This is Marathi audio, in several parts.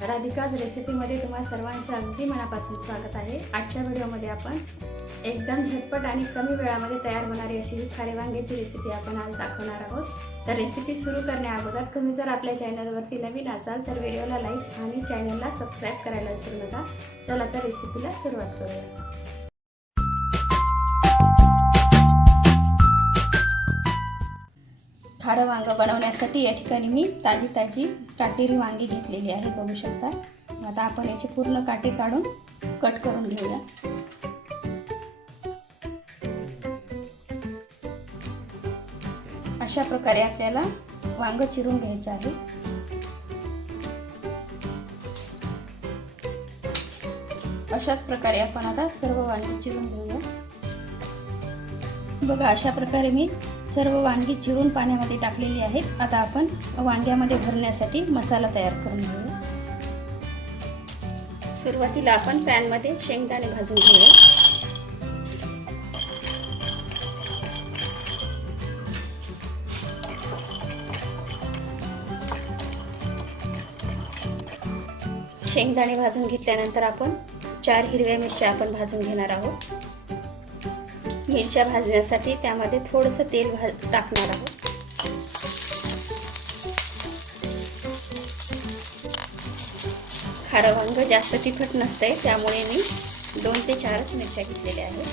राधिकाज रेसिपीमध्ये तुम्हा सर्वांचं अगदी मनापासून स्वागत आहे. आजच्या व्हिडिओमध्ये आपण एकदम झटपट आणि कमी वेळामध्ये तयार होणारी अशी ही खारे वांग्याची रेसिपी आपण आज दाखवणार आहोत. तर रेसिपी सुरू करण्या अगोदर तुम्ही जर आपल्या चॅनलवरती नवीन असाल तर व्हिडिओला लाईक आणि चॅनलला सबस्क्राईब करायला विसरू नका. चला तर रेसिपीला सुरुवात करूया. खारं वांगं बनवण्यासाठी या ठिकाणी मी ताजी ताजी काटेरी वांगी घेतलेली आहे बघू शकता. आता आपण याचे पूर्ण काटे काढून कट करून घेऊया. अशा प्रकारे आपल्याला वांग चिरून घ्यायचं आहे. अशाच प्रकारे आपण आता सर्व वांगी चिरून घेऊया. बघा अशा प्रकारे मी सर्व वांगी चिरून पाण्यामध्ये टाकलेली आहेत. आता आपण वांग्यामध्ये भरण्यासाठी मसाला तयार करून घेऊया. सुरुवातीला आपण पॅनमध्ये शेंगदाणे भाजून घेऊया. शेंगदाणे भाजून घेतल्यानंतर आपण चार हिरव्या मिरच्या आपण भाजून घेणार आहोत. मिरच्या भाजण्यासाठी त्यामध्ये थोडंसं तेल भा टाकणार आहोत. खारं वांग जास्त तिखट नसतंय त्यामुळे मी दोन ते चारच मिरच्या घेतलेल्या आहेत.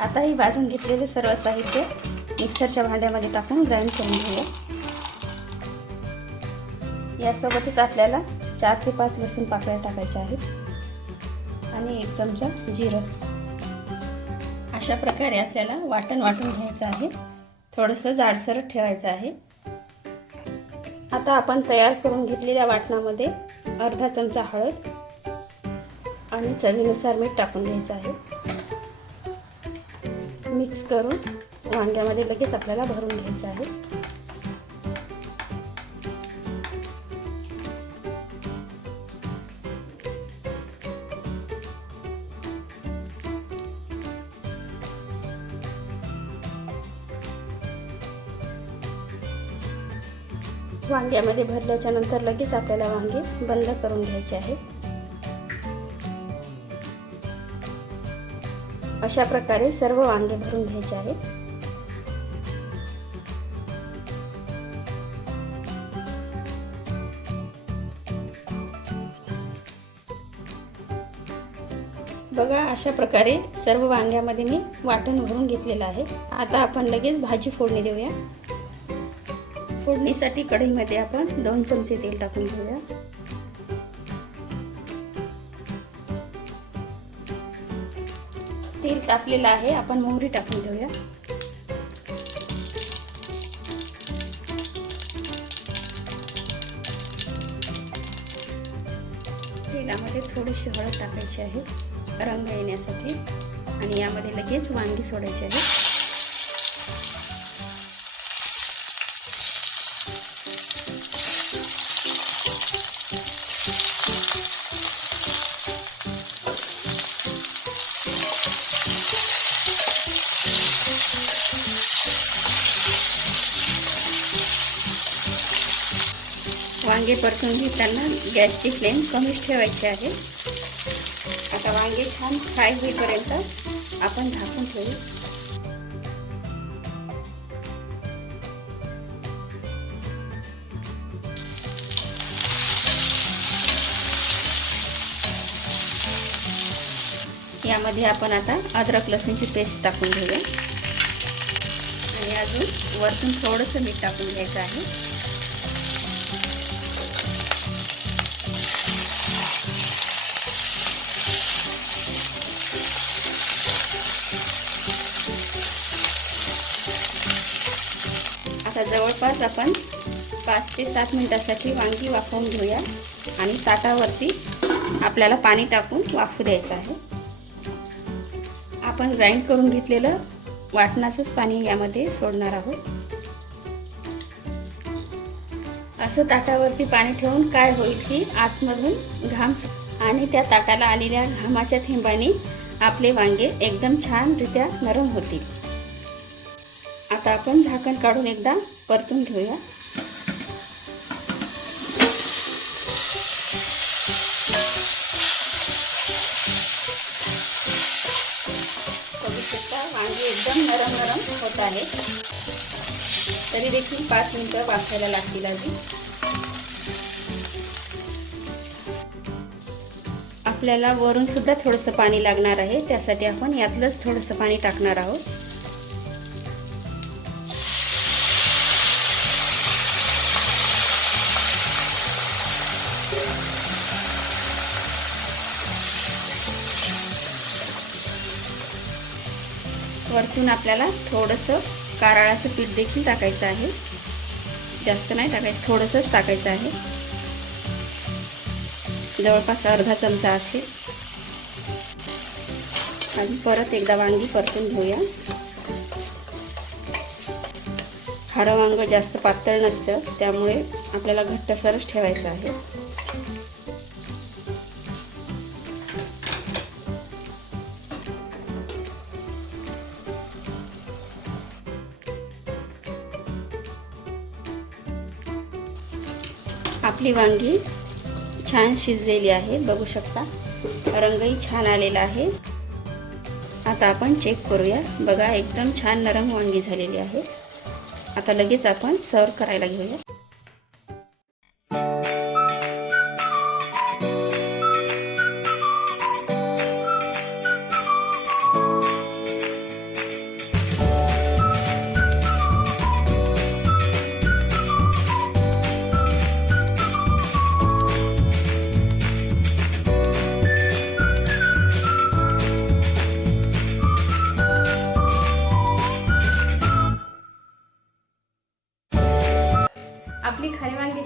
आता ही भाजून घेतलेले सर्व साहित्य मिक्सरच्या भांड्यामध्ये टाकून ग्राइंड करून घेऊया. यासोबतच आपल्याला चार ते पाच लसूण पाकळ्या टाकायच्या आहेत. आणि एक चमचा जिरं. अशा प्रकारे आपल्याला वाटण वाटून घ्यायचं आहे. थोडंसं जाडसर ठेवायचं आहे. आता आपण तयार करून घेतलेल्या वाटणामध्ये अर्धा चमचा हळद आणि चवीनुसार मीठ टाकून घ्यायचं आहे. मिक्स करून वांग्यामध्ये लगेच आपल्याला भरून घ्यायचं आहे. वांग्यामध्ये भरल्याच्या नंतर लगेच आपल्याला वांगे बंद करून घ्यायचे आहे अशा प्रकारे सर्व वांगे भरून घ्यायचे आहेत. बघा अशा प्रकारे सर्व वांग्यामध्ये मी वाटण भरून घेतलेलं आहे. आता आपण लगेच भाजी फोडणी देऊया. फोडणीसाठी कढईमध्ये आपण दोन चमचे तेल टाकून घेऊया. तेल तापलेलं आहे आपण मोहरी टाकून घेऊया. तेलामध्ये थोडीशी हळद टाकायची आहे रंग येण्यासाठी. आणि यामध्ये लगेच वांगी सोडायची आहे. वांगे परतून घेताना गॅसची फ्लेम कमीच ठेवायची आहे. आता वांगे छान फ्राय होईपर्यंत आपण झाकून ठेवू. यामध्ये आपण आता अद्रक लसूणची पेस्ट टाकून घेऊया. आणि अजून वरतून थोडंसं मीठ टाकून घ्यायचं आहे. आता जवळपास आपण पाच ते सात मिनिटासाठी वांगी वाफवून घेऊया. आणि ताटावरती आपल्याला पाणी टाकून वाफू द्यायचं आहे. आपण ग्राइंड करून घेतलेलं वाटणाचंच पाणी यामध्ये सोडणार आहोत. असं ताटावरती पाणी ठेवून काय होईल की आतमधून घाम आणि त्या ताटाला आलेल्या घामाच्या थेंबाने आपले वांगे एकदम छानरित्या नरम होतील. आता आपण झाकण काढून एकदा परतून घेऊया. बघू शकता वांगी एकदम नरम नरम होत आहे. तरी देखील पाच मिनिटं वाफायला लागतील आधी. आपल्याला वरून सुद्धा थोडंसं पाणी लागणार आहे. त्यासाठी आपण यातलंच थोडंसं पाणी टाकणार आहोत. वरतून आपल्याला थोडंसं कारळाचं पीठ देखील टाकायचं आहे. जास्त नाही टाकायचं थोडंसंच टाकायचं आहे. जवळपास अर्धा चमचा असेल आणि परत एकदा वांगी परतून घेऊया. खारं वांग जास्त पातळ नसतं त्यामुळे आपल्याला घट्टसरच ठेवायचं आहे. आपली वांगी छान शिजलेली आहे बघू शकता. रंगही छान आलेला आहे. आता आपण चेक करूया. बघा एकदम छान नरम वांगी झालेली आहे. आता लगेच आपण सर्व करायला घेऊया.